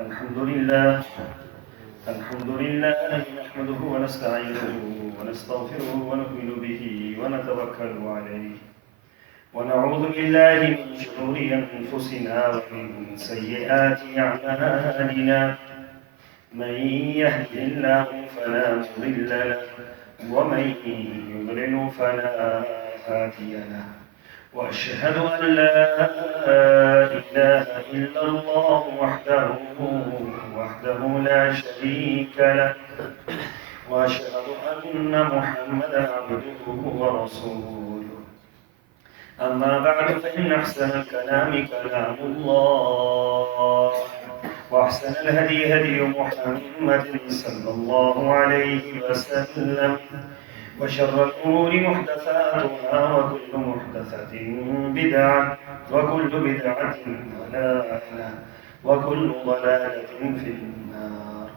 الحمد لله نحمده ونستعينه ونستغفره ونؤمن به ونتوكل عليه ونعوذ بالله من شرور أنفسنا ومن سيئات أعمالنا من يهده الله فلا مضل له ومن يضلل فلا هادي له وأشهد أن لا إله إلا الله وحده لا شريك له وأشهد أن محمدا عبده ورسوله أما بعد فإن أحسن الكلام كلام الله وأحسن الهدي هدي محمد صلى الله عليه وسلم وشر الأمور محدثاتها وكل محدثة بدعة وكل بدعة ضلالة وكل ضلالة في النار.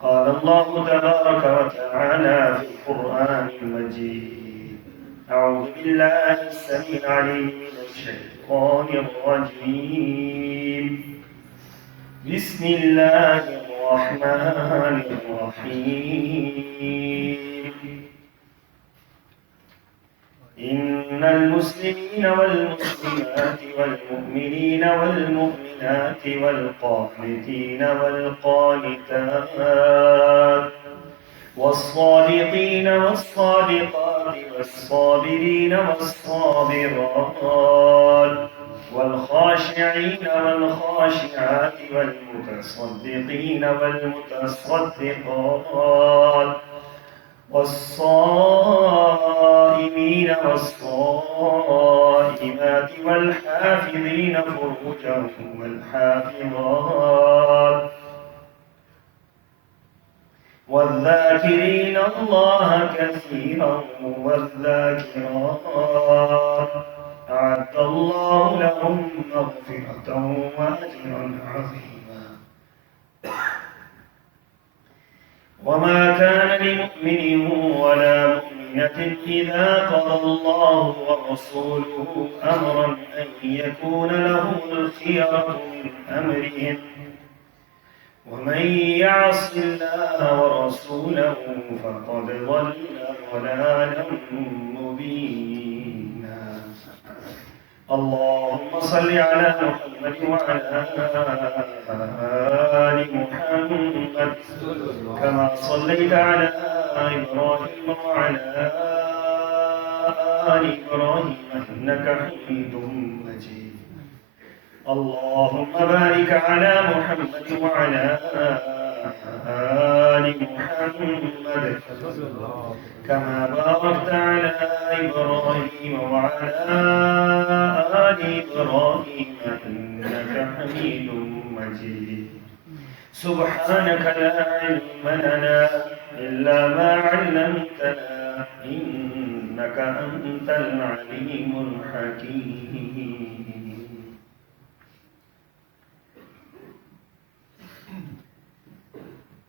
قال الله تبارك وتعالى في القرآن المجيد: أعوذ بالله السميع العليم من الشيطان الرجيم. بسم الله الرحمن الرحيم. إن المسلمين والمسلمات والمؤمنين والمؤمنات والقانتين والقانتات والصادقين والصادقات والصابرين والصابرات والخاشعين والخاشعات والمتصدقين والمتصدقات والصائمين والصائمات والحافظين فروجهم والحافظات والذاكرين الله كثيرا والذاكرات أعد الله لهم مغفرة وأجرا عظيما. وما كان لمؤمن ولا مؤمنة إذا قضى الله ورسوله أمرا أن يكون لهم الخيرة من أمرهم ومن يعص الله ورسوله فقد ضل ضلالا مبينا. اللهم صل على محمد وعلى آل محمد كما صليت على إبراهيم وعلى آل إبراهيم إنك حميد مجيد. اللهم بارك على محمد وعلى آل محمد كما باركت على إبراهيم وعلى آل إبراهيم إنك حميد مجيد. سبحانك لا علم لنا إلا ما علمتنا إنك أنت العليم الحكيم.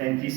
35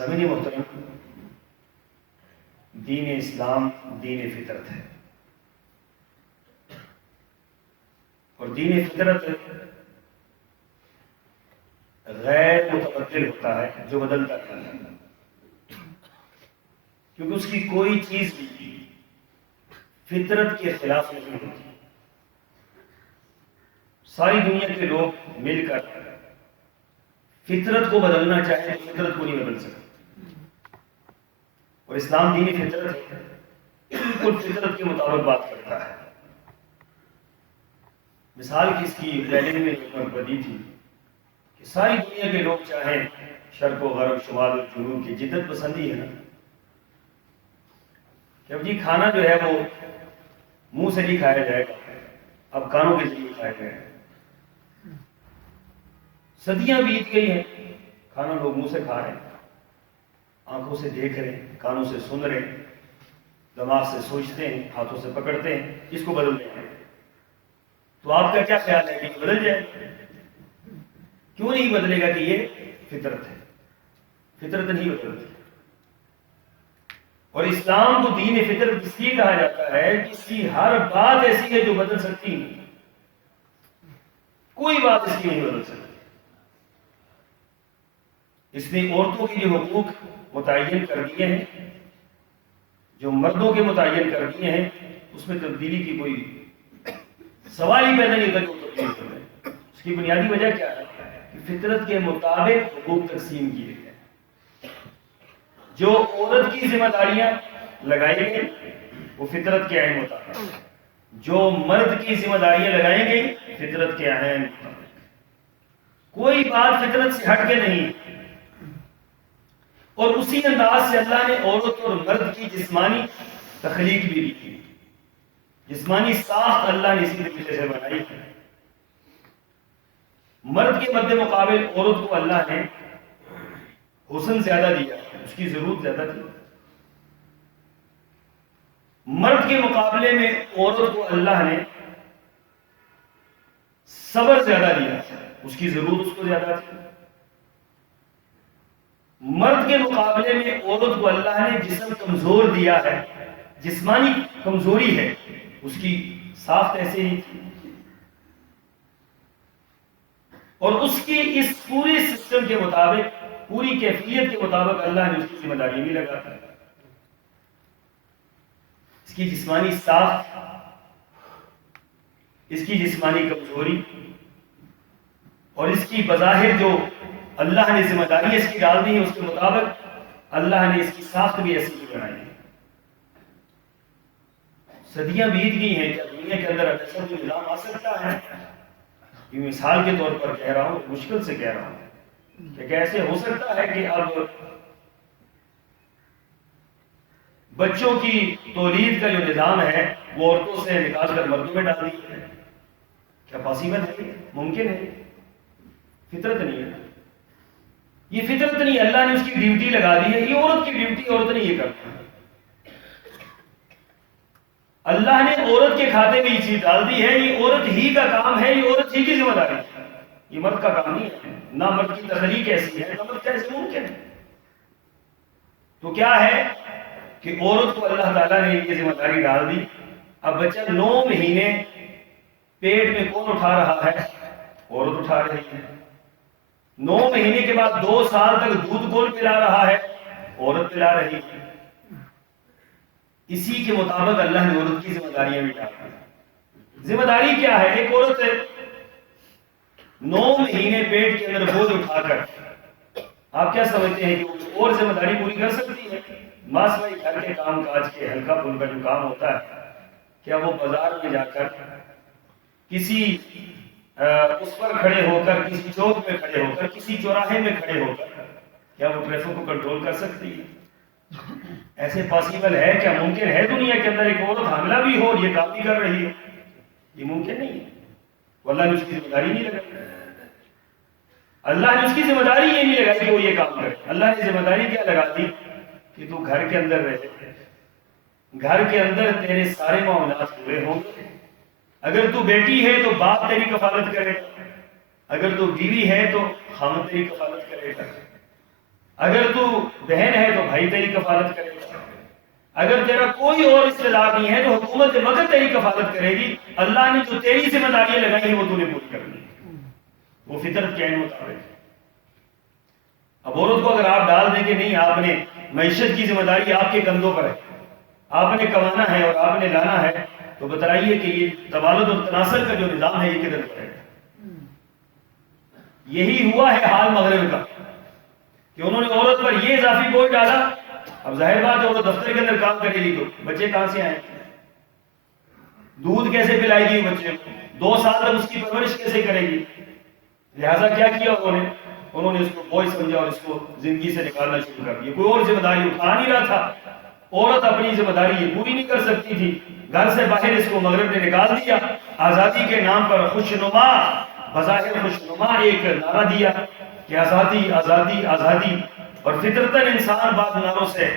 سامعین محترم، دین اسلام دین فطرت ہے، اور دین فطرت غیر متبدل ہوتا ہے، جو بدلتا نہیں ہے، کیونکہ اس کی کوئی چیز بھی فطرت کے خلاف نہیں ہوتی۔ ساری دنیا کے لوگ مل کر فطرت کو بدلنا چاہیں تو فطرت کو نہیں بدل سکتے، اور اسلام دین فطرت ہے، بالکل فطرت کے مطابق بات کرتا ہے۔ مثال کس کی پہلے میں بدی تھی کہ ساری دنیا کے لوگ چاہیں شرق و غرب، شمال و جنوب کی جدت پسندی ہے نا، کہ اب جی کھانا جو ہے وہ منہ سے نہیں کھایا جائے گا، اب کانوں کے ذریعے کھایا جائے گا۔ صدیاں بیت گئی ہیں، کھانا لوگ منہ سے کھا رہے ہیں، آنکھوں سے دیکھ رہے ہیں، کانوں سے سن رہے ہیں، دماغ سے سوچتے ہیں، ہاتھوں سے پکڑتے ہیں، اس کو بدلتے ہیں۔ تو آپ کا کیا خیال ہے کہ یہ بدل جائے؟ کیوں نہیں بدلے گا؟ کہ یہ فطرت ہے، فطرت نہیں بدلتی۔ اور اسلام کو دین فطرت اس لیے کہا جاتا ہے کہ اس کی ہر بات ایسی ہے جو بدل سکتی نہیں، کوئی بات اس کی نہیں بدل سکتی۔ اس نے عورتوں کے جو حقوق متعین کر دیے ہیں، جو مردوں کے متعین کر دیے ہیں، اس میں تبدیلی کی کوئی سوال ہی پیدا نہیں ہوتا کہ وہ تبدیل کر رہے ہیں۔ اس کی بنیادی وجہ کیا ہے کہ فطرت کے مطابق حقوق تقسیم کیے گئے۔ جو عورت کی ذمہ داریاں لگائی گئی وہ فطرت کے عین مطابق، جو مرد کی ذمہ داریاں لگائی گئی فطرت کے عین مطابق، کوئی بات فطرت سے ہٹ کے نہیں۔ اور اسی انداز سے اللہ نے عورت اور مرد کی جسمانی تخلیق بھی دی تھی، جسمانی ساخت اللہ نے اسی طریقے سے بنائی ہے۔ مرد کے مد مقابل عورت کو اللہ نے حسن زیادہ دیا، اس کی ضرورت زیادہ تھی۔ مرد کے مقابلے میں عورت کو اللہ نے صبر زیادہ دیا، اس کی ضرورت اس کو زیادہ تھی۔ مرد کے مقابلے میں عورت کو اللہ نے جسم کمزور دیا ہے، جسمانی کمزوری ہے، اس کی ساخت ایسے ہی تھی۔ اور اس کی اس پوری سسٹم کے مطابق، پوری کیفیت کے مطابق اللہ نے اس کی ذمہ داری بھی لگا دی۔ اس کی جسمانی ساخت، اس کی جسمانی کمزوری، اور اس کی بظاہر جو اللہ نے ذمہ داری اس کی ڈال دی ہے، اس کے مطابق اللہ نے اس کی ساخت بھی ایسی ہی بنائی ہے۔ صدیاں بیت گئی ہیں، کیا دنیا کے اندر ایسا کوئی نظام آ سکتا ہے؟ یہ مثال کے طور پر کہہ رہا ہوں، مشکل سے کہہ رہا ہوں کہ کیسے ہو سکتا ہے کہ اب بچوں کی تولید کا جو نظام ہے وہ عورتوں سے نکال کر مردوں میں ڈال دی ہے؟ کیا پاسبل ہے؟ ممکن ہے؟ فطرت نہیں ہے، یہ فطرت نہیں، اللہ نے اس کی ڈیوٹی لگا دی ہے، یہ عورت کی ڈیوٹی، عورت نہیں یہ کرتا۔ اللہ نے عورت کے کھاتے میں یہ چیز ڈال دی ہے، یہ عورت ہی کا کام ہے، یہ عورت ہی کی ذمہ داری ہے، یہ مرد کا کام نہیں ہے۔ نہ مرد کی تخلیق ایسی ہے، نہ مرد کیسے ممکن ہے؟ تو کیا ہے کہ عورت کو اللہ تعالیٰ نے یہ ذمہ داری ڈال دی۔ اب بچہ 9 مہینے پیٹ میں کون اٹھا رہا ہے؟ عورت اٹھا رہی ہے۔ 9 مہینے کے بعد 2 سال تک دودھ کون پلا رہا ہے؟ عورت پلا رہی ہے۔ اسی کے مطابق اللہ نے عورت کی ذمہ داریاں بھی ڈال دی۔ ذمہ داری کیا ہے؟ ایک عورت 9 مہینے پیٹ کے اندر بوجھ اٹھا کر آپ کیا سمجھتے ہیں کہ وہ اور ذمہ داری پوری کر سکتی ہے؟ ماسوائی گھر کے کام کاج کے ہلکا پھلکا جو کام ہوتا ہے، کیا وہ بازار میں جا کر کسی اس پر کھڑے ہو کر، کسی چوک میں کھڑے ہو کر، کسی چوراہے میں کھڑے ہو کر کیا وہ ٹریفک کو کنٹرول کر سکتی ہے؟ ایسے پاسبل ہے؟ کیا ممکن ہے دنیا کے اندر ایک عورت حاملہ بھی ہو اور یہ کام بھی کر رہی ہے؟ یہ ممکن نہیں ہے۔ اللہ نے اس کی ذمہ داری نہیں لگائی، اللہ نے اس کی ذمہ داری یہ نہیں لگائی کہ وہ یہ کام کرے۔ اللہ نے ذمہ داری کیا لگا دی کہ تو گھر کے اندر رہے، گھر کے اندر تیرے سارے معاملات پورے ہوں گے۔ اگر تو بیٹی ہے تو باپ تیری کفالت کرے گا، اگر تو بیوی ہے تو خامد تیری کفالت کرے گا، اگر تو بہن ہے تو بھائی تیری کفالت کرے گا، اگر تیرا کوئی اور رشتے دار نہیں ہے تو حکومت وقت تیری کفالت کرے گی. اللہ نے جو تیری ذمہ داریاں لگائی ہیں وہ تو نے پوری کرنی ہے، وہ فطرت کے عین مطابق ہے. اب عورت کو اگر آپ ڈال دیں کہ نہیں آپ نے معیشت کی ذمہ داری آپ کے کندھوں پر ہے، آپ نے کمانا ہے اور آپ نے لانا ہے، تو بتائیے کہ یہ توالد اور تناسل کا جو نظام ہے یہ کدھر پڑے گا؟ یہی ہوا ہے حال مغرب کا کہ انہوں نے عورت پر یہ اضافی بوجھ ڈالا. اب ظاہر بات ہے عورت دفتر کے اندر کام کرے گی تو بچے کہاں سے آئیں گے؟ دودھ کیسے پلائے گی بچے کو؟ 2 سال تک اس کی پرورش کیسے کرے گی؟ لہٰذا کیا کیا انہوں نے اس کو بوجھ سمجھا اور اس کو زندگی سے نکالنا شروع کر دیا. کوئی اور ذمہ داری اٹھا نہیں رہا تھا. عورت اپنی ذمہ داری یہ پوری نہیں کر سکتی تھی، گھر سے باہر اس کو مغرب نے نکال دیا. آزادی کے نام پر خوشنما، بظاہر خوشنما ایک نعرہ دیا کہ آزادی آزادی آزادی، اور فطرتاً انسان بعض نعروں سے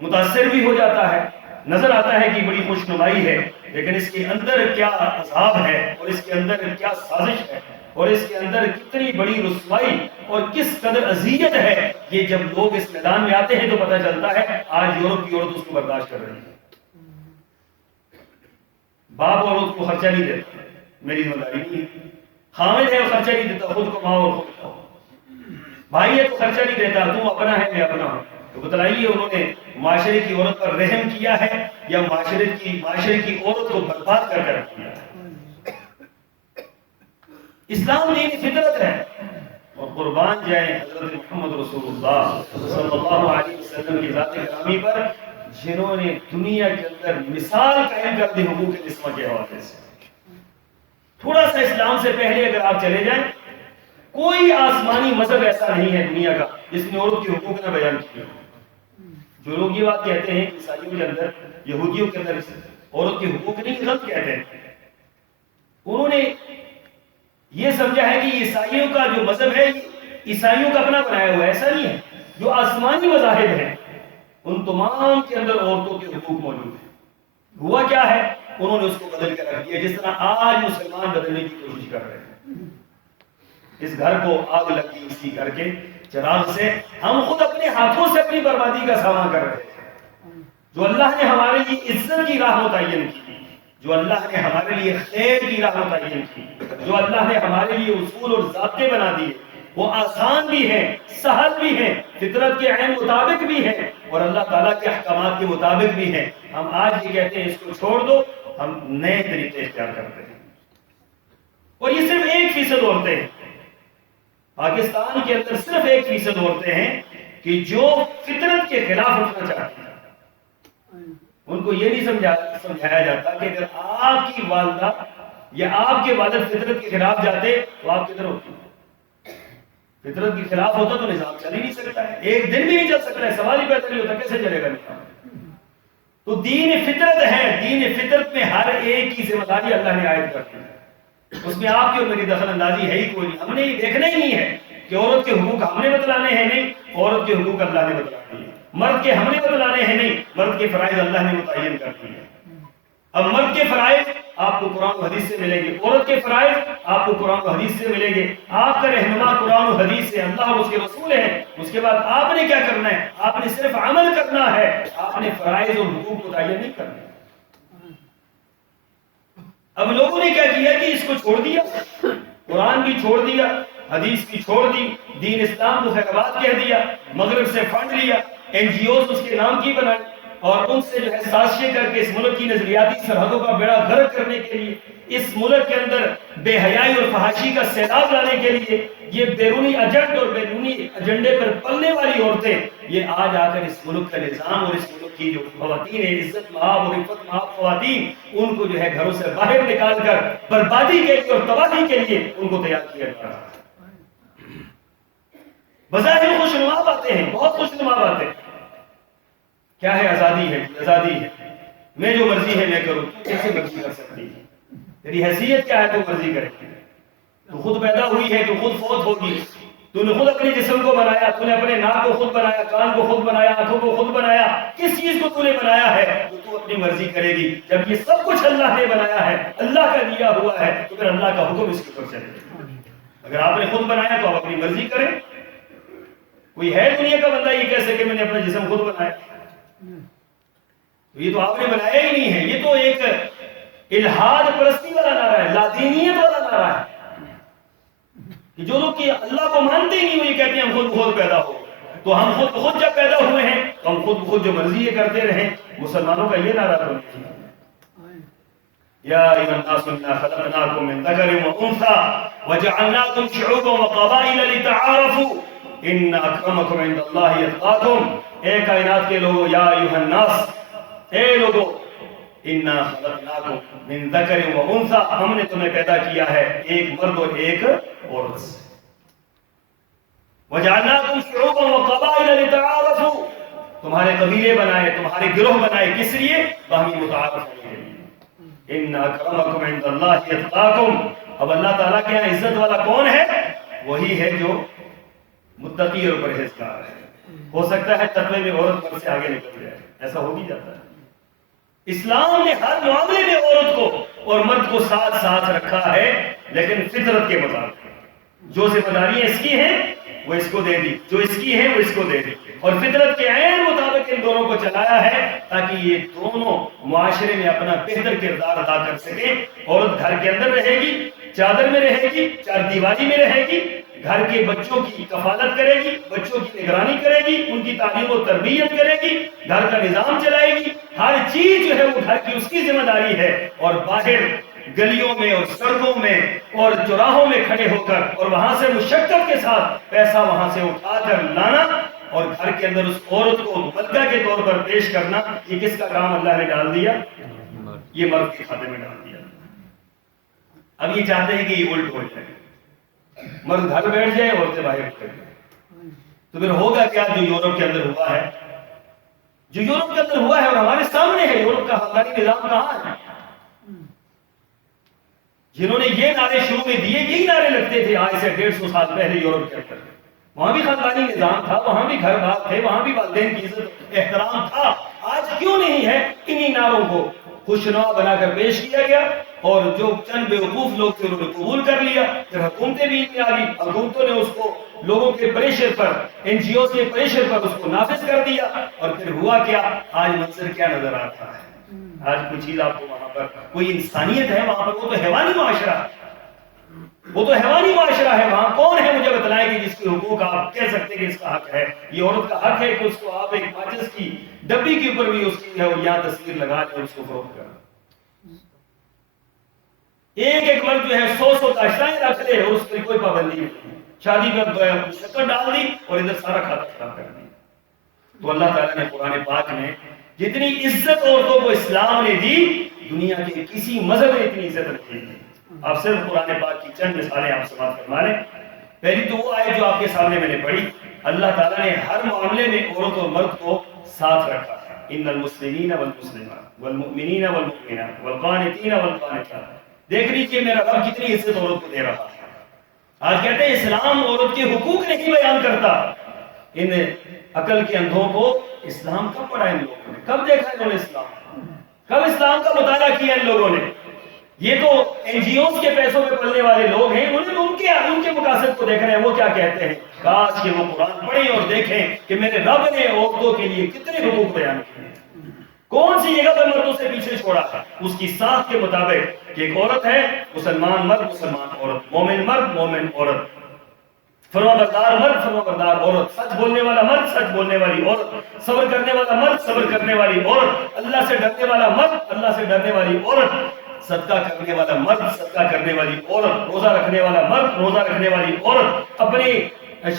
متاثر بھی ہو جاتا ہے، نظر آتا ہے کہ بڑی خوشنمائی ہے، لیکن اس کے اندر کیا عذاب ہے اور اس کے اندر کیا سازش ہے اور اس کے اندر کتنی بڑی رسوائی اور کس قدر اذیت ہے، یہ جب لوگ اس میدان میں آتے ہیں تو پتہ چلتا ہے. آج یورپ کی عورت اس کو برداشت کر رہی ہے. باپ عورت کو خرچہ نہیں دیتا، میری ذمہ داری نہیں ہے. خامد ہے وہ خرچہ نہیں دیتا، خود کماؤ اور خود کھاؤ. بھائی ہے تو خرچہ نہیں دیتا، تم اپنا ہے میں اپنا ہوں. تو بتلائیے انہوں نے معاشرے کی عورت پر رحم کیا ہے یا معاشرے کی عورت کو برباد کر کے رکھ دیا ہے؟ اسلام دین فطرت ہے. اور قربان جائیں حضرت محمد رسول اللہ صلی اللہ علیہ وسلم کی ذات گرامی پر، جنہوں نے دنیا کے اندر مثال قائم کر دی حقوق نسواں کے حوالے سے. تھوڑا سا اسلام سے پہلے اگر آپ چلے جائیں، کوئی آسمانی مذہب ایسا نہیں ہے دنیا کا جس نے عورت کے حقوق نہ بیان کیا. جو لوگ یہ بات کہتے ہیں کہ عیسائیوں کے اندر، یہودیوں کے اندر عورت کے حقوق نہیں، غلط کہتے ہیں. انہوں نے یہ سمجھا ہے کہ عیسائیوں کا جو مذہب ہے عیسائیوں کا اپنا بنایا ہوا ہے. ایسا نہیں ہے. جو آسمانی مذاہب ہیں ان تمام کے اندر عورتوں کے حقوق موجود ہیں. ہوا کیا ہے؟ انہوں نے اس کو بدل کر رکھ دیا، جس طرح آج مسلمان بدلنے کی کوشش کر رہے ہیں. اس گھر کو آگ لگی اسی گھر کے چراغ سے، ہم خود اپنے ہاتھوں سے اپنی بربادی کا سامنا کر رہے ہیں. جو اللہ نے ہمارے لیے عزت کی راہ متعین کی، جو اللہ نے ہمارے لیے خیر کی راہ متعین کی، جو اللہ نے ہمارے لیے اصول اور ضابطے بنا دیے، وہ آسان بھی ہیں، سہل بھی ہیں، فطرت کے عین مطابق بھی ہیں اور اللہ تعالیٰ کے احکامات کے مطابق بھی ہیں. ہم آج یہ کہتے ہیں اس کو چھوڑ دو، ہم نئے طریقے اختیار کرتے ہیں. اور یہ صرف 1% عورتیں ہیں پاکستان کے اندر، صرف 1% عورتیں ہیں کہ جو فطرت کے خلاف اٹھنا چاہتی ہیں. ان کو یہ نہیں سمجھایا جاتا کہ اگر آپ کی والدہ یا آپ کے والد فطرت کے خلاف جاتے تو آپ کدھر ہوتی؟ فطرت کے خلاف ہوتا تو نظام چل ہی نہیں سکتا ہے، ایک دن بھی نہیں چل سکتا ہے. سوال ہی پیدا نہیں ہوتا کیسے چلے گا نظام. تو دین فطرت ہے، دین فطرت میں ہر ایک کی ذمہ داری اللہ نے عائد کر دی ہے. اس میں آپ کی اور میری دخل اندازی ہے ہی کوئی نہیں. ہم نے یہ دیکھنا ہی نہیں ہے کہ عورت کے حقوق ہم نے بتلانے ہیں، نہیں، عورت کے حقوق اللہ نے بتلانے ہیں. مرد کے ہم نے بتلانے ہیں، نہیں، مرد کے فرائض اللہ نے متعین کر دیے ہیں. اب مرد کے فرائض آپ کو قرآن و حدیث سے ملیں گے، عورت کے فرائض آپ کو قرآن و حدیث سے ملیں گے. آپ کا رہنما قرآن و حدیث سے اللہ اور اس کے رسول ہیں. اس کے بعد آپ نے کیا کرنا ہے؟ آپ نے صرف عمل کرنا ہے. آپ نے فرائض اور حقوق متعین نہیں کرنے. اب لوگوں نے کیا کیا کہ اس کو چھوڑ دیا، قرآن بھی چھوڑ دیا، حدیث بھی چھوڑ دی، دین اسلام کو خیرات کہہ دیا، مغرب سے فنڈ لیا، NGOs اس کے نام کی بنائی اور ان سے جو ہے سازشیں کر کے اس ملک کی نظریاتی سرحدوں کا بیڑا غرق کرنے کے لیے، اس ملک کے اندر بے حیائی اور فحاشی کا سیلاب لانے کے لیے یہ بیرونی ایجنٹ اور بیرونی ایجنڈے پر پلنے والی عورتیں یہ آج آ کر اس ملک کا نظام اور اس ملک کی جو خواتین ہیں، عزت مآب اور عفت مآب خواتین، ان کو جو ہے گھروں سے باہر نکال کر بربادی کے لیے اور تباہی کے لیے ان کو تیار کیا جا رہا ہے. بظاہر خوشنما باتیں ہیں، بہت خوشنما باتیں. کیا ہے؟ آزادی ہے، آزادی ہے، میں جو مرضی ہے میں کروں. تو کیسے مرضی کر سکتی ہے؟ تیری حیثیت کیا ہے تو مرضی کرے؟ تو خود پیدا ہوئی ہے تو خود فوت ہوگی. تو نے خود اپنے جسم کو بنایا، تو نے اپنے ناک کو خود بنایا، کان کو خود بنایا، آنکھوں کو خود بنایا. کس چیز کو تو نے بنایا ہے تو تو اپنی مرضی کرے گی؟ جب یہ سب کچھ اللہ نے بنایا ہے، اللہ کا دیا ہوا ہے، تو پھر اللہ کا حکم اس کے اوپر چلے. اگر آپ نے خود بنایا تو آپ اپنی مرضی کریں. کوئی ہے دنیا کا بندہ یہ کہہ سکے میں نے اپنا جسم خود بنایا؟ یہ تو آپ نے بنایا ہی نہیں ہے. یہ تو ایک الہاد پرستی والا نعرہ ہے، لادینیت والا نعرہ ہے کہ جو لوگ کہ اللہ کو مانتے ہی نہیں وہ یہ کہتے ہیں ہم خود بخود پیدا ہو. تو ہم خود بخود جب پیدا ہوئے ہیں تو ہم خود بخود جو مرضی یہ کرتے رہیں. مسلمانوں کا یہ نعرہ تو نہیں. یا ایھا الناس انا خلقناکم من ذکر وانثی وجعلناکم شعوبا وقبائل لتعارفوا ان اکرمکم عند اللہ اتقاکم. اے کائنات کے لوگوں، یا ایھا الناس، اے لوگوں، انا خلقناکم من ذکر وانثی، ہم نے تمہیں پیدا کیا ہے ایک مرد اور ایک عورت سے. وجعلناکم شعوبا وقبائل لتعارفوا، تمہارے قبیلے بنائے، تمہارے گروہ بنائے، کس لیے؟ باہمی متعارف ہونے کے لیے. ان اکرمکم عند اللہ اتقاکم. اب اللہ تعالیٰ کے یہاں عزت والا کون ہے؟ وہی ہے جو متقی اور پرہیزگار ہے. ہو سکتا ہے تقوی میں عورت مرد سے آگے نکل جائے، ایسا ہو بھی جاتا ہے. اسلام نے ہر معاملے میں عورت کو اور مرد کو ساتھ ساتھ رکھا ہے، لیکن فطرت کے مطابق. جو ذمہ داریاں اس کی ہیں وہ اس کو دے دی، جو اس کی ہیں وہ اس کو دے دی، اور فطرت کے عین مطابق ان دونوں کو چلایا ہے تاکہ یہ دونوں معاشرے میں اپنا بہتر کردار ادا کر سکیں. عورت گھر کے اندر رہے گی، چادر میں رہے گی، چار دیواری میں رہے گی، گھر کے بچوں کی کفالت کرے گی، بچوں کی نگرانی کرے گی، ان کی تعلیم و تربیت کرے گی، گھر کا نظام چلائے گی. ہر چیز جو ہے وہ گھر کی اس کی ذمہ داری ہے. اور باہر گلیوں میں اور سڑکوں میں اور چوراہوں میں کھڑے ہو کر اور وہاں سے مشقت کے ساتھ پیسہ وہاں سے اٹھا کر لانا اور گھر کے اندر اس عورت کو ملکہ کے طور پر پیش کرنا، یہ کس کا کام اللہ نے ڈال دیا؟ یہ مرد کے کھاتے میں ڈال دیا. اب یہ چاہتے ہیں کہ یہ الٹ ہو جائے، مرد گھر بیٹھ جائے، عورتیں باہر نکل جائیں. تو پھر ہوگا کیا جو یورپ کے اندر ہوا ہے؟ جو یورپ کے اندر ہوا ہے اور ہمارے سامنے ہے. یورپ کا خاندانی نظام کہاں ہے؟ جنہوں نے یہ نعرے شروع میں دیے، یہی نعرے لگتے تھے آج سے 150 سال پہلے یورپ کے اندر. وہاں بھی خاندانی نظام تھا، وہاں بھی گھر بار تھے، وہاں بھی والدین کی عزت احترام تھا. آج کیوں نہیں ہے؟ انہی نعروں کو خوشنما بنا کر پیش کیا گیا اور جو چند بیوقوف لوگ تھے انہوں نے قبول کر لیا. پھر حکومتیں بھی آ گئی، حکومتوں نے اس کو لوگوں کے پریشر پر، این جی اوز کے پریشر پر اس کو نافذ کر دیا. اور پھر ہوا کیا؟ آج منظر کیا نظر آتا ہے؟ آج کوئی چیز آپ کو وہاں پر کوئی انسانیت ہے وہاں پر؟ وہ تو حیوانی معاشرہ ہے، وہ تو حیوانی معاشرہ ہے. وہاں کون ہے مجھے بتلائیں کہ جس کے حقوق آپ کہہ سکتے کہ اس کا حق ہے؟ یہ عورت کا حق ہے کہ اس کو آپ ایک ماچس کی ڈبی کے اوپر بھی اس کی ہے اور یہاں تصویر لگا کے اس کو فروخت کر. ایک مرد جو ہے 100 داشتائیں رکھ لے اور اس پر کوئی پابندی نہیں. شادی پر شکر ڈال دی اور ادھر سارا کھاتا خراب کر دی. تو اللہ تعالیٰ نے قرآن پاک میں جتنی عزت عورتوں کو اسلام نے دی، دنیا کے کسی مذہب نے اتنی عزت نہیں دی. آپ صرف قرآن پاک کی چند مثالیں آپ سماعت فرما لیں. پہلی تو وہ آیت جو آپ کے سامنے میں نے پڑھی، اللہ تعالیٰ نے ہر معاملے میں عورت اور مرد کو ساتھ رکھا. ان المسلمین والمسلمات والمؤمنین والمؤمنات والقانتین والقانتات. دیکھ لیجیے میرا رب کتنی عزت عورت کو دے رہا ہے. آج کہتے ہیں اسلام عورت کے حقوق نہیں بیان کرتا. ان عقل کے اندھوں کو اسلام کب پڑھا ان لوگوں نے؟ کب دیکھا انہوں نے اسلام؟ کب اسلام کا مطالعہ کیا ان لوگوں نے؟ یہ تو این جی اوز کے پیسوں پہ پلنے والے لوگ ہیں، انہوں نے ان کے مقاصد کو دیکھ رہے ہیں. وہ کیا کہتے ہیں؟ کاش کہ وہ قرآن پڑھیں اور دیکھیں کہ میرے رب نے عورتوں کے لیے کتنے حقوق بیان کیے، کون سی جگہ پر مردوں سے پیچھے چھوڑا تھا. اس کی ساخت کے مطابق کہ ایک عورت ہے، مسلمان مرد مسلمان عورت، مومن مرد مومن عورت، فرما بردار مرد فرما بردار عورت، سچ بولنے والا مرد سچ بولنے والی عورت، صبر کرنے والا مرد صبر کرنے والی عورت، اللہ سے ڈرنے والا مرد اللہ سے ڈرنے والی عورت، صدقہ کرنے والا مرد صدقہ کرنے والی عورت، روزہ رکھنے والا مرد روزہ رکھنے والی عورت، اپنی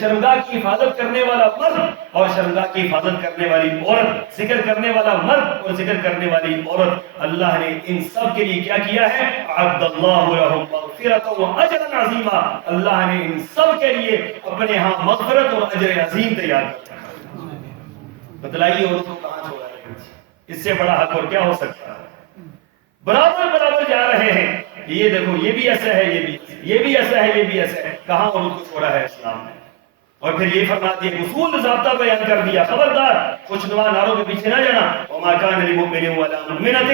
شرمگاہ کی حفاظت کرنے والا مرد اور شرمگاہ کی حفاظت کرنے والی عورت، ذکر کرنے والا مرد اور ذکر کرنے والی عورت. اللہ نے ان سب کے لیے کیا کیا ہے؟ اعد اللہ لهم مغفرۃ واجرا عظیما. اللہ نے ان سب کے لیے اپنے ہاں مغفرت اور اجر عظیم تیار کیا. بتلائیے عورت کو کہاں چھوڑا ہے؟ اس سے بڑا حق اور کیا ہو سکتا ہے؟ برابر برابر جا رہے ہیں. یہ دیکھو یہ بھی ایسا ہے، یہ بھی ایسا ہے، یہ بھی ایسا ہے. کہاں عورت کو چھوڑا ہے اسلام نے؟ اور پھر یہ فرما دیا، اصول ضابطہ بیان کر دیا، خبردار خوشنما نعروں کے پیچھے نہ جانا. وما كان لمؤمن ولا مؤمنة.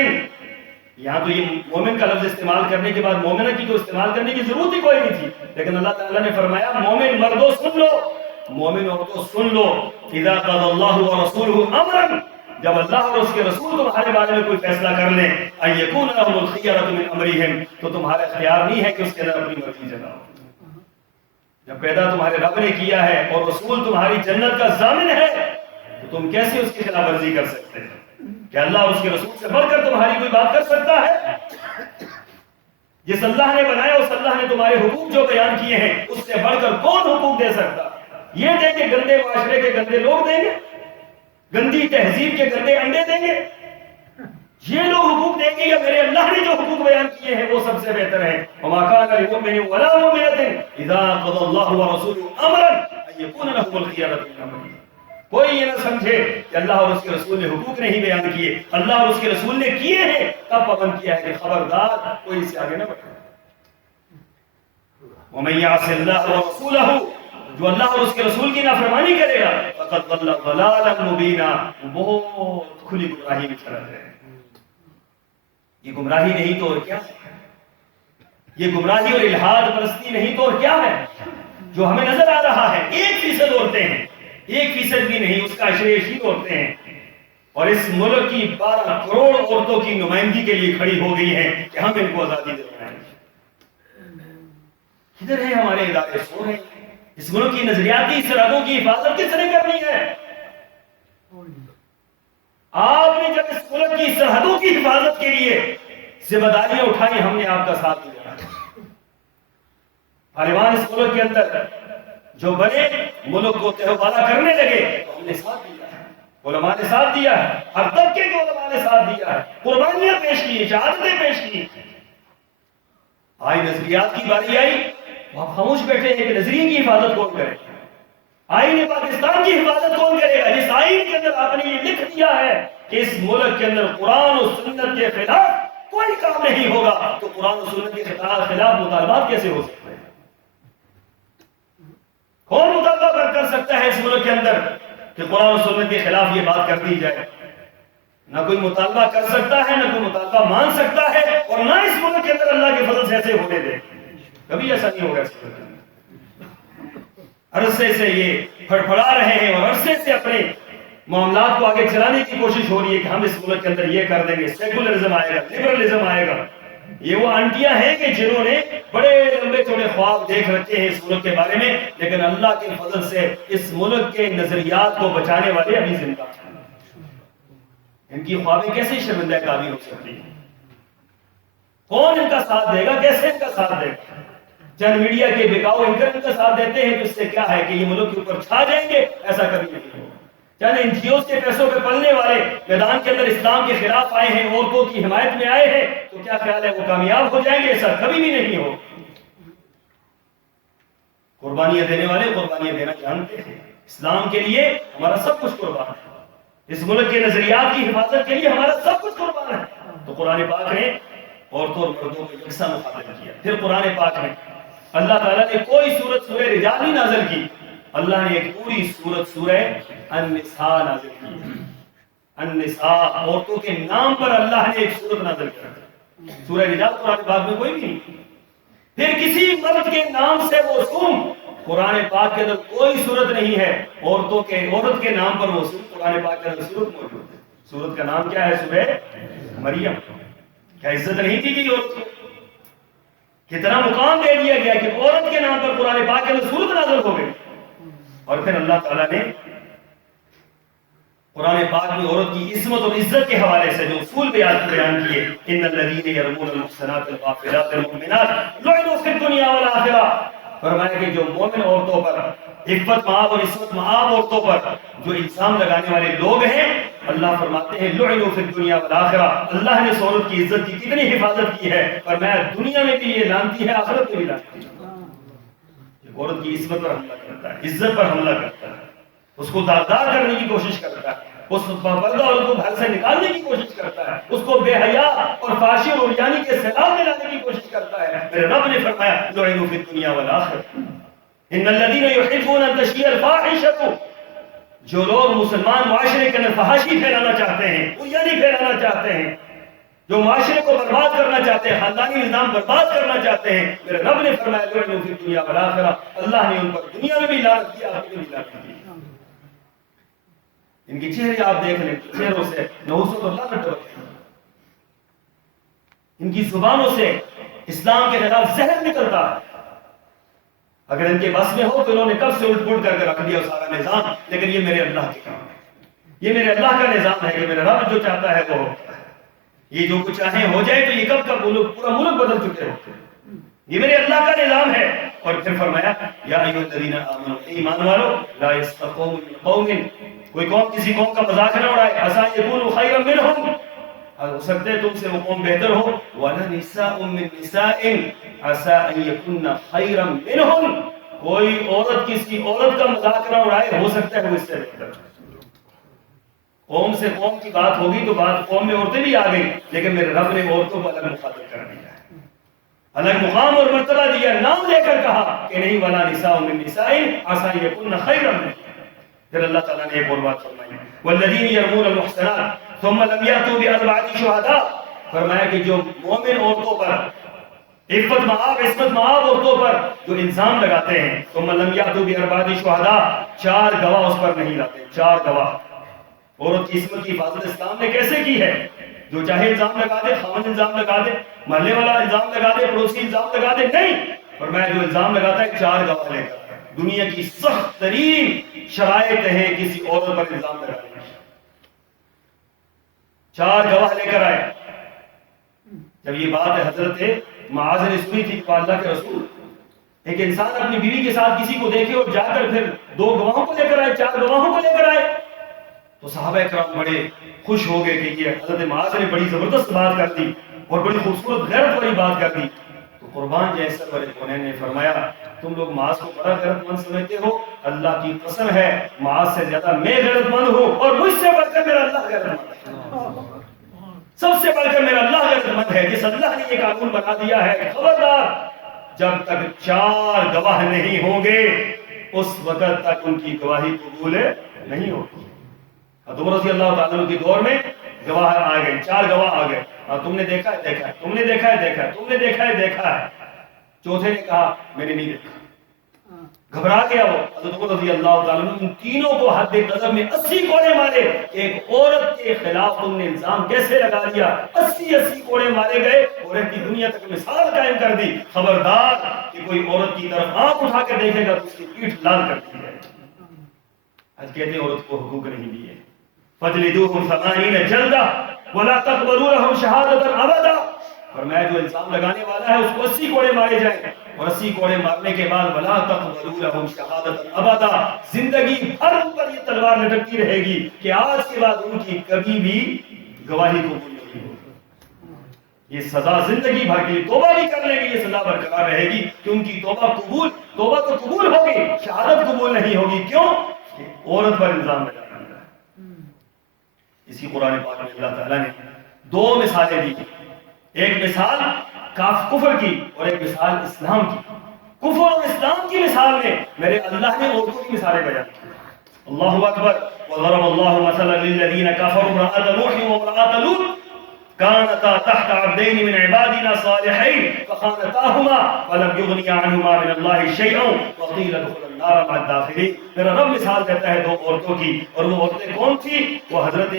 یہاں تو یہ مومن کا لفظ استعمال کرنے کے بعد مومنہ کی تو استعمال کرنے کی ضرورت ہی کوئی نہیں تھی، لیکن اللہ تعالیٰ نے فرمایا مومن مردوں سن لو، مومن عورتوں سن لو، اذا قضى الله ورسوله امرا، جب اللہ اور اس کے رسول تمہارے بارے میں کوئی فیصلہ کر لیں، ان یکون لهم الخیرۃ من امرهم، تو تمہارا اختیار نہیں ہے کہ اس کے اندر اپنی مرضی جگاؤ۔ جب پیدا تمہارے رب نے کیا ہے اور رسول تمہاری جنت کا ضامن ہے، تو تم کیسے اس کی خلاف ورزی کر سکتے ہیں؟ کہ اللہ اور اس کے رسول سے بڑھ کر تمہاری کوئی بات کر سکتا ہے؟ جس اللہ نے بنایا، اس اللہ نے تمہارے حقوق جو بیان کیے ہیں، اس سے بڑھ کر کون حقوق دے سکتا؟ یہ دیں گے گندے معاشرے کے گندے لوگ دیں گے، گندی تہذیب کے گندے انڈے دیں گے، یہ لوگ حقوق دیں گے، یا میرے اللہ نے جو حقوق بیان کیے ہیں وہ سب سے بہتر ہیں؟ وما كان لمؤمن ولا مؤمنة اذا قضى الله ورسوله امرا ان يكون لهم الخيرة من امرهم۔ کوئی یہ نہ سمجھے کہ اللہ اور اس کے رسول نے حقوق نہیں بیان کیے، اللہ اور اس کے رسول نے کیے ہیں، تب پابند کیا ہے کہ خبردار کوئی اس سے آگے نہ بڑھے۔ ومن يعص الله ورسوله، جو اللہ اور اس کے رسول کی نافرمانی کرے گا، فقد ضل ضلالا مبینا، بہت کھلی گمراہی میں چلا جائے۔ یہ گمراہی نہیں تو اور کیا ہے؟ یہ گمراہی اور الہاد پرستی نہیں تو اور کیا ہے جو ہمیں نظر آ رہا ہے؟ 1% عورتیں ہیں، 1% بھی نہیں، اس کا اشرے عورتیں ہیں، اور اس ملک کی 12 کروڑ عورتوں کی نمائندگی کے لیے کھڑی ہو گئی ہیں کہ ہم ان کو آزادی دلوائیں۔ کدھر ہیں ہمارے ادارے؟ سو رہے ہیں۔ اس ملک کی نظریاتی سرحدوں کی حفاظت کس نے کرنی ہے؟ آپ نے جب اس ملک کی سرحدوں کی حفاظت کے لیے ذمہ داریاں اٹھائی، ہم نے آپ کا ساتھ دیا۔ طالبان اس ملک کے اندر جو بنے، ملک کو تہوبالا کرنے لگے، تو ہم نے ساتھ دیا ہے، علماء نے ساتھ دیا ہے، ہر طبقے کے علماء نے ساتھ دیا ہے، قربانیاں پیش کی، شہادتیں پیش کی۔ آئی نظریات کی باری آئی، آپ خاموش بیٹھے ہیں کہ نظریے کی حفاظت کون کرے؟ آئین پاکستان کی حفاظت کون کرے گا؟ جس آئین کے اندر آپ نے یہ لکھ دیا ہے کہ اس ملک کے اندر قرآن و سنت کے خلاف کوئی کام نہیں ہوگا، تو قرآن و سنت کے خلاف مطالبات کیسے ہو سکتے ہیں؟ کون مطالبہ کر سکتا ہے اس ملک کے اندر کہ قرآن و سنت کے خلاف یہ بات کر دی جائے؟ نہ کوئی مطالبہ کر سکتا ہے، نہ کوئی مطالبہ مان سکتا ہے، اور نہ اس ملک کے اندر اللہ کے فضل سے ایسے ہونے دے۔ کبھی ایسا نہیں ہوگا اس ملک کے اندر۔ عرصے سے یہ پھڑپڑا رہے ہیں اور عرصے سے اپنے معاملات کو آگے چلانے کی کوشش ہو رہی ہے کہ ہم اس ملک کے اندر یہ کر دیں گے، سیکولرزم آئے گا، لبرلزم آئے گا۔ یہ وہ آنٹیاں ہیں کہ جنہوں نے بڑے لمبے چوڑے خواب دیکھ رکھے ہیں اس ملک کے بارے میں، لیکن اللہ کے فضل سے اس ملک کے نظریات کو بچانے والے ابھی زندہ ہیں۔ ان کی خوابیں کیسے شرمندہ تعبیر ہو سکتی ہیں؟ کون ان کا ساتھ دے گا؟ کیسے ان کا ساتھ دے گا؟ چند میڈیا کے بکاؤ اینکر ان کا ساتھ دیتے ہیں، تو اس سے کیا ہے کہ یہ ملک کے اوپر چھا جائیں گے؟ ایسا کبھی نہیں ہوگا۔ چند این جی اوز کے پیسوں پہ پلنے والے میدان کے اندر اسلام کے خلاف آئے ہیں، عورتوں کی حمایت میں آئے ہیں، تو کیا خیال ہے وہ کامیاب ہو جائیں گے؟ ایسا کبھی بھی نہیں ہوگا۔ قربانیاں دینے والے قربانیاں دینا جانتے ہیں۔ اسلام کے لیے ہمارا سب کچھ قربان ہے، اس ملک کے نظریات کی حفاظت کے لیے ہمارا سب کچھ قربان ہے۔ تو قرآن پاک نے عورتوں اور مردوں کو یکساں مخاطب کیا۔ پھر قرآن پاک میں اللہ تعالیٰ نے کوئی سورت سورہ رجال نہیں نازل کی، اللہ نے ایک پوری سورت سورہ النساء نازل کی۔ النساء، عورتوں کے نام پر اللہ نے ایک سورت نازل کیا۔ سورہ رجال قرآن پاک میں کوئی بھی نہیں۔ پھر کسی مرد کے نام سے موسوم قرآن پاک کے اندر کوئی سورت نہیں ہے، عورت کے نام پر موسوم قرآن پاک کے اندر سورت موجود ہے۔ سورت کا نام کیا ہے؟ سورہ مریم۔ کیا عزت نہیں دی گئی عورت کو؟ کتنا مقام دے دیا گیا کہ عورت کے نام پر قرآن پاک کے اندر سورت نازل ہو گئی۔ اور پھر اللہ تعالیٰ نے قرآن پاک میں عورت کی عصمت اور عزت کے حوالے سے جو اصول بیان کیے، ان الذین یرمون المحصنات الغافلات المؤمنات لعنوا فی الدنیا والآخرہ، فرمایا کہ جو مومن عورتوں پر، عفت مآب اور عصمت مآب عورتوں پر جو الزام لگانے والے لوگ ہیں، اللہ فرماتے ہیں لعنوا فی الدنیا والآخرہ، اللہ نے اس عورت کی عزت کی کتنی حفاظت کی ہے، فرمایا دنیا میں بھی یہ لانتی ہے، آخرت میں بھی لانتی ہے۔ عورت کی عصمت پر حملہ کرتا ہے، عزت پر حملہ کرتا ہے، اس کو داغدار کرنے کی کوشش کرتا ہے، اس پردہ عورت کو گھر سے نکالنے کی کوشش کرتا ہے، اس کو بے حیا اور فحاشی اور عریانی کے سیلاب میں لانے کی کوشش کرتا ہے۔ میرے رب نے فرمایا لعنوا فی الدنیا والآخرہ ان الذین یحبون ان تشیع الفاحشۃ، جو لوگ مسلمان معاشرے کے اندر فحاشی پھیلانا چاہتے ہیں، عریانی پھیلانا چاہتے ہیں، جو معاشرے کو برباد کرنا چاہتے ہیں، خاندانی نظام برباد کرنا چاہتے ہیں، میرے رب نے فرمایا لعنوا فی الدنیا والآخرہ، اللہ نے ان پر دنیا میں بھی لعنت کی، آخرت میں بھی لعنت کی۔ ان کی چہرے آپ دیکھ لیں، چہروں سے نحوست اللہ نہ ڈرتے، ان کی زبانوں سے اسلام کے خلاف زہر نکلتا ہے۔ اگر ان کے بس میں ہو تو انہوں نے کب سے الٹ پلٹ کر کے رکھ دیا سارا نظام، لیکن یہ میرے اللہ کے کام ہے، یہ میرے اللہ کا نظام ہے کہ میرا رب جو چاہتا ہے وہ ہوتا ہے۔ یہ جو کچھ چاہیں ہو جائے تو یہ کب کا پورا ملک بدل چکے ہوتے ہیں، یہ میرے اللہ کا نظام ہے۔ اور پھر فرمایا یا ایھا الذین آمنوا، ایمان والو، لا یسخر قوم من قوم، کوئی قوم کسی قوم کا مذاق نہ اڑائے، عسیٰ ان یکونوا خیرا منہم، ہو سکتا ہے تم سے وہ قوم بہتر ہو، ولا نساء من نساء عسیٰ ان یکن خیرا منہم، کوئی عورت کسی عورت کا مذاق نہ اڑائے، ہو سکتا ہے وہ اس سے بہتر ہو۔ قوم سے قوم کی بات ہوگی تو بات قوم میں عورتیں بھی آ گئی، لیکن میرے رب نے عورتوں کو الگ مخاطب کر دیا ہے، الگ مقام اور مرتبہ دیا، نام لے کر کہا کہ نہیں ولا نساء من نساء عسیٰ ان یکن خیرا منہم۔ پھر اللہ تعالیٰ نے ایک اور بات فرمائی، والذین یرمون المحصنات ثم لم یأتوا بأربعۃ شہداء، فرمایا کہ جو مومن عورتوں پر، عصمت معاب عورتوں پر جو الزام لگاتے ہیں، ثم لم یأتوا بأربعۃ شہداء، 4 گواہ اس پر نہیں لاتے، 4 گواہ۔ عورت کی عصمت کی حفاظت اسلام نے کیسے کی ہے؟ جو چاہے الزام لگا دے، خاوند الزام لگا دے، محلے والا الزام لگا دے، پڑوسی الزام لگا دے، نہیں، فرمایا جو الزام لگاتا ہے 4 گواہ لے کر۔ دنیا کی سخت ترین شرائط ہیں کسی عورت پر الزام لگانے کی، 4 گواہ لے کر آئے۔ جب یہ بات حضرت معاذ نے سنی تھی کہ اللہ کے رسول، ایک انسان اپنی بیوی کے ساتھ کسی کو دیکھے اور جا کر پھر 2 گواہوں کو لے کر آئے، 4 گواہوں کو لے کر آئے، تو صحابہ کرام بڑے خوش ہو گئے کہ یہ حضرت معاذ نے بڑی زبردست بات کر دی اور بڑی خوبصورت غیرت والی بات کر دی۔ تو قربان جیسا والے انہوں نے فرمایا تم لوگ معاذ کو بڑا غیرت مند سمجھتے ہو، اللہ کی قسم ہے معاذ سے زیادہ میں غیرت مند ہوں، اور مجھ سے بڑھ کر میرا اللہ غیرت مند ہے، سب سے بڑھ کر میرا اللہ غیرت مند ہے، جس اللہ نے یہ قانون بنا دیا ہے کہ خبردار جب تک 4 گواہ نہیں ہوں گے اس وقت تک ان کی گواہی قبول نہیں ہوگی۔ عمر رضی اللہ تعالیٰ عنہ کے دور میں گواہ آ گئے، 4 گواہ آ گئے، اور تم نے دیکھا ہے دیکھا ہے، تم نے دیکھا ہے دیکھا ہے، تم نے دیکھا ہے دیکھا ہے، چوتھے نے کہا میں نے نہیں دیکھا، گھبرا گیا وہ۔ حضرت عمر رضی اللہ تعالیٰ عنہ ان تینوں کو حد قذف میں 80 کوڑے مارے، ایک عورت کے خلاف تم نے الزام کیسے لگا لیا، 80 کوڑے مارے گئے، عورت کی دنیا تک مثال قائم کر دی، خبردار کہ کوئی عورت کی طرف آنکھ اٹھا کر دیکھے گا تو اس کی پیٹھ لال کر دی ہے۔ آج کہتے ہیں عورت کو حقوق نہیں دیے، فَجْلِدُوهُمْ 80 جلدہ وَلَا تَقْبَلُوا لَهُمْ شَهَادَةً أَبَدًا، فرمایا جو الزام لگانے والا ہے اس کو 80 کوڑے مارے جائیں، اور 80 کوڑے مارنے کے بعد وَلَا تَقْبَلُوا لَهُمْ شَهَادَةً أَبَدًا، زندگی بھر ان پر یہ تلوار لٹکتی رہے گی کہ آج کے بعد ان کی کبھی بھی گواہی قبول نہیں ہوگی۔ یہ سزا زندگی بھر کی، توبہ بھی کر لیں گے یہ سزا برقرار رہے گی کہ ان کی توبہ تو قبول ہوگی، شہادت قبول نہیں ہوگی۔ کیوں؟ کہ عورت پر الزام لگا۔ اسی قرآن پاک میں اللہ تعالیٰ نے 2 مثالیں دی، ایک مثال کفر کی اور ایک مثال اسلام کی۔ کفر اور اسلام کی مثال میں میرے اللہ نے عورتوں کی مثالیں بیان کی۔ اللہ اکبر، وضرب اللہ مثلا للذین کفروا امرأة نوح وامرأة لوط كانتا تحت عبدین من عبادنا صالحین فخانتاہما فلم یغنیا عنہما من اللہ شیئا وقیل ادخلا النار مع الداخلین۔ میرا رب مثال دیتا ہے 2 عورتوں کی، اور وہ عورتیں کون تھی؟ وہ حضرت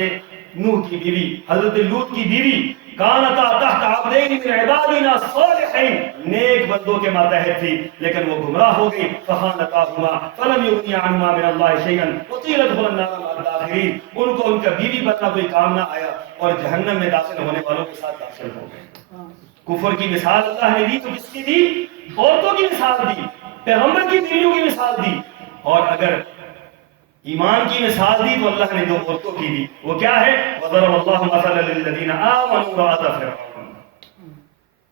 نوح کی بیوی، حضرت لوط کی بیوی، کانتا تحت عبدین من عبادنا صالحین، نیک بندوں کے ماتحت تھی لیکن وہ گمراہ ہو گئی، فخانتاہما فلم یغنیا عنہما من اللہ شیئا وقیل ادخلا النار مع الداخلین، ان کو ان کا بیوی بننا کوئی کام نہ آیا اور جہنم میں داخل ہونے والوں کے ساتھ داخل ہو گئے۔ کفر کی مثال اللہ نے دی تو کس کی دی؟ عورتوں کی مثال دی، پیغمبر کی بیویوں کی مثال دی، اور اگر ایمان کی مثال دی تو اللہ نے 2 عورتوں کی دی، وہ کیا ہے؟ وضرب اللہ مثلا للذین آمنوا امرأة فرعون،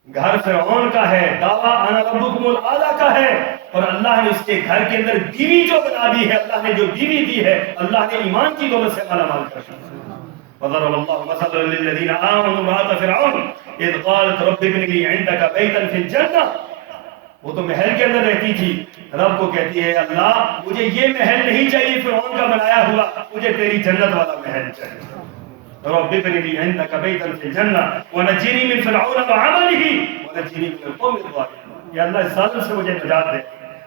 گھر فرعون کا ہے، دعویٰ انا ربکم الاعلی کا ہے، اور اللہ نے اس کے گھر کے اندر بیوی جو بنا دی ہے، اللہ نے جو بیوی دی ہے اللہ نے ایمان کی دولت سے مالا مال کر دیا۔ وضرب الله مثلا للذين آمنوا امرأة فرعون إذ قالت رب ابن لي عندك بيتا في الجنة، وہ تو محل کے اندر رہتی تھی، رب کو کہتی ہے اللہ مجھے یہ محل نہیں چاہیے فرعون کا بنایا ہوا، مجھے تیری جنت والا محل چاہیے۔ رب ابن لي عندك بيتا في الجنة ونجني من فرعون وعمله ونجني من القوم الظالمين. یا اللہ اس ظالم سے مجھے نجات دے.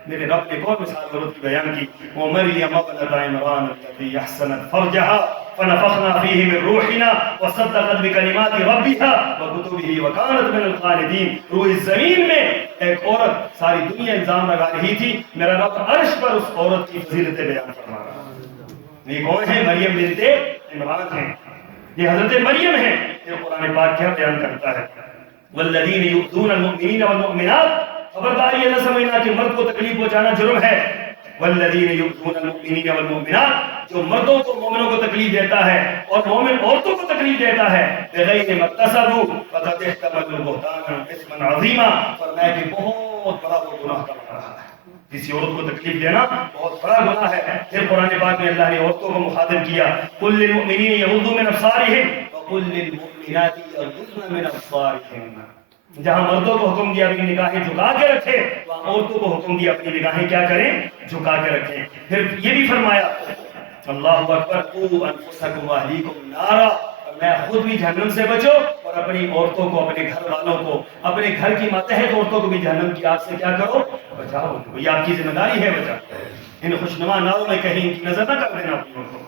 میرے رب نے کون مثال عورت کی بیان کی؟ ومریم ابنت عمران التي احسنت فرجها فنفخنا فيه من روحنا وصدقت بكلمات ربها وكتبه وكانت من القانتين. روح زمین میں ایک عورت ساری دنیا الزام لگا رہی تھی، میرا رب عرش پر اس عورت کی فضیلتیں بیان فرما رہا ہے. یہ کون ہے؟ مریم بنت عمران ہیں، یہ حضرت مریم ہیں. یہ قرآن پاک کیا بیان کرتا ہے؟ والذین یؤذون المؤمنین والمؤمنات. خبردار یہ نہ سمجھنا کہ مرد کو تکلیف پہنچانا جرم ہے. والذین یؤذون المؤمنین والمؤمنات، جو مردوں کو مومنوں کو تکلیف دیتا ہے اور مومن عورتوں کو تکلیف دیتا ہے، بغیر ما اکتسبوا فقد احتملوا بہتانا اثما عظیما. فرمایا کہ بہت بڑا وہ گناہ کر رہا ہے. کسی عورت کو تکلیف دینا بہت بڑا گناہ ہے. پھر قرآن پاک میں اللہ نے عورتوں کو مخاطب کیا، قل للمؤمنین یغضوا من ابصارہم وقل للمؤمنات یغضضن من ابصارہن. جہاں مردوں کو حکم دیا اپنی نگاہیں جھکا کے رکھے، وہاں عورتوں کو حکم دیا اپنی نگاہیں کیا کریں؟ جھکا کے رکھیں. پھر یہ بھی فرمایا اللہ اکبر قوا انفسکم واہلیکم نارا. میں خود بھی جہنم سے بچو اور اپنی عورتوں کو، اپنے گھر والوں کو، اپنے گھر کی ماتحت عورتوں کو بھی جہنم کی آگ سے کیا کرو؟ بچاؤ. یہ آپ کی ذمہ داری ہے بچا. ان خوشنما ناروں میں کہیں ان کی نظر نہ کر دینا اپنوں کو.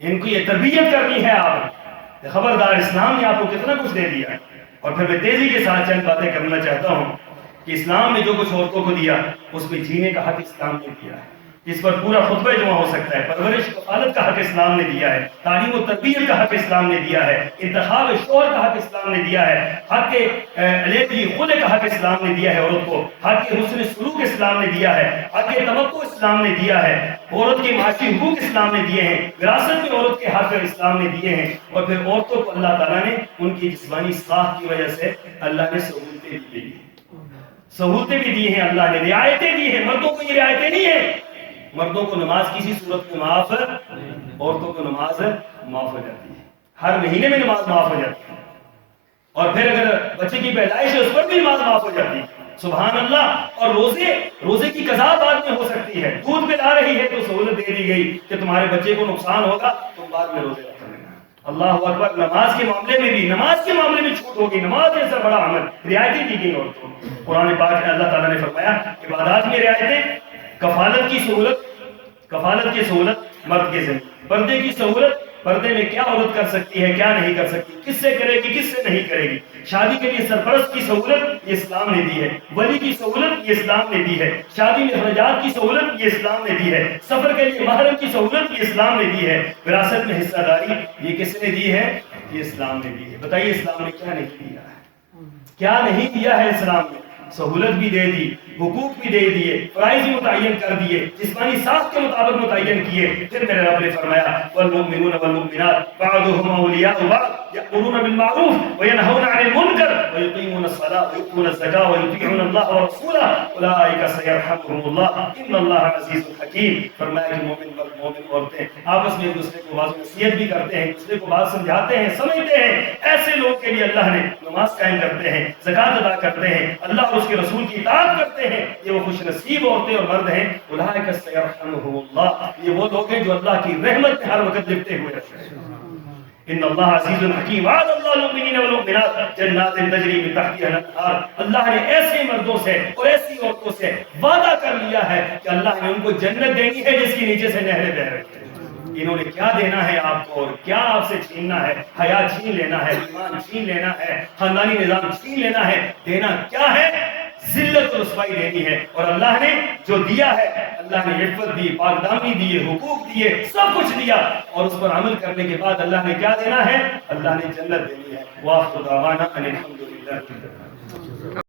ان کو یہ تربیت کرنی ہے آپ. خبردار اسلام نے آپ کو کتنا کچھ دے دیا ہے. اور پھر میں تیزی کے ساتھ چند باتیں کرنا چاہتا ہوں کہ اسلام نے جو کچھ عورتوں کو دیا اس پہ جینے کا حق اسلام نے دیا ہے. اس پر پورا خطبہ جمع ہو سکتا ہے. پرورش کفالت کا حق اسلام نے دیا ہے. تعلیم و تربیت کا حق اسلام نے دیا ہے. انتخاب شوہر کا حق اسلام نے دیا ہے. حق علیحدگی خلع کا حق اسلام نے دیا ہے عورت کو. حق حسن سلوک اسلام نے دیا ہے. حق توقع اسلام نے دیا ہے. عورت کے معاشی حقوق اسلام نے دیے ہیں. وراثت میں عورت کے حق اسلام نے دیے ہیں. اور پھر عورتوں کو اللہ تعالیٰ نے ان کی جسمانی ساخت کی وجہ سے اللہ نے سہولتیں بھی دی ہیں. سہولتیں بھی دی ہیں اللہ نے، رعایتیں دی ہیں. مردوں کو یہ رعایتیں نہیں ہیں. مردوں کو نماز کسی صورت میں معاف، عورتوں کو نماز معاف ہو جاتی ہے. ہر مہینے میں نماز معاف ہو جاتی ہے. اور پھر اگر بچے کی پیدائش ہے اس پر بھی نماز معاف ہو جاتی ہے. سبحان اللہ. اور روزے کی قضا بعد میں ہو سکتی ہے. دودھ پلا رہی ہے تو سہولت دے دی گئی کہ تمہارے بچے کو نقصان ہوگا تم بعد میں روزے رکھ لینا. اللہ اکبر. نماز کے معاملے میں بھی، نماز کے معاملے میں چھوٹ ہوگی. نماز ایسا بڑا عمل، رعایتیں دی گئی عورتوں کو. قرآن پاک میں اللہ تعالیٰ نے فرمایا عبادات میں رعایتیں، کفالت کی سہولت، کفالت کی سہولت مرد کے ذمہ، پردے کی سہولت، پردے میں کیا عورت کر سکتی ہے کیا نہیں کر سکتی، کس سے کرے گی کس سے نہیں کرے گی. شادی کے لیے سرپرست کی سہولت یہ اسلام نے دی ہے. ولی کی سہولت یہ اسلام نے دی ہے. شادی میں اخراجات کی سہولت یہ اسلام نے دی ہے. سفر کے لیے محرم کی سہولت یہ اسلام نے دی ہے. وراثت میں حصہ داری یہ کس نے دی ہے؟ یہ اسلام نے دی ہے. بتائیے اسلام نے کیا نہیں دیا ہے؟ کیا نہیں دیا ہے اسلام نے؟ سہولت بھی دے دی، حقوق بھی دے دیے، فرائض بھی متعین کر دیے، جسمانی ساخت کے مطابق متعین کیے. پھر میرے رب نے فرمایا والمؤمنون والمؤمنات بعضهم اولیاء بعض یأمرون بالمعروف وینہون عن المنکر ویقیمون الصلاة ویؤتون الزکاة ویطیعون اللہ ورسولہ اولئک سیرحمهم اللہ ان اللہ عزیز حکیم. فرمایا کہ مومن عورتیں آپس میں ایک دوسرے کو بعض نصیحت بھی کرتے ہیں، دوسرے کو بات سمجھاتے ہیں، سمجھتے ہیں. ایسے لوگ کے لیے اللہ نے نماز قائم کرتے ہیں، زکوٰۃ ادا کرتے ہیں، اللہ اور اس کے رسول کی اطاعت کرتے ہیں. یہ وہ خوش نصیب عورتیں اور مرد ہیں. اولئک سیرحمهم اللہ. یہ وہ لوگ ہیں جو اللہ کی رحمت میں ہر وقت لپٹے ہوئے رہتے ہیں. ان اللہ عزیز حکیم. وعد اللہ المؤمنین والمؤمنات جنات تجری من تحتها الانہار. اللہ نے ایسے مردوں سے اور ایسی عورتوں سے وعدہ کر لیا ہے کہ اللہ نے ان کو جنت دینی ہے جس کے نیچے سے نہریں بہ رہی ہیں. انہوں نے کیا دینا ہے آپ کو اور کیا آپ سے چھیننا ہے؟ حیا چھین لینا ہے، ایمان چھین لینا ہے، خاندانی نظام چھین لینا ہے. دینا کیا ہے؟ ذلت و رسوائی دینی ہے. اور اللہ نے جو دیا ہے، اللہ نے عفت دی، پاک دامنی دی، حقوق دیے، سب کچھ دیا. اور اس پر عمل کرنے کے بعد اللہ نے کیا دینا ہے؟ اللہ نے جنت دینی ہے. وآخر دعوانا ان الحمد للہ.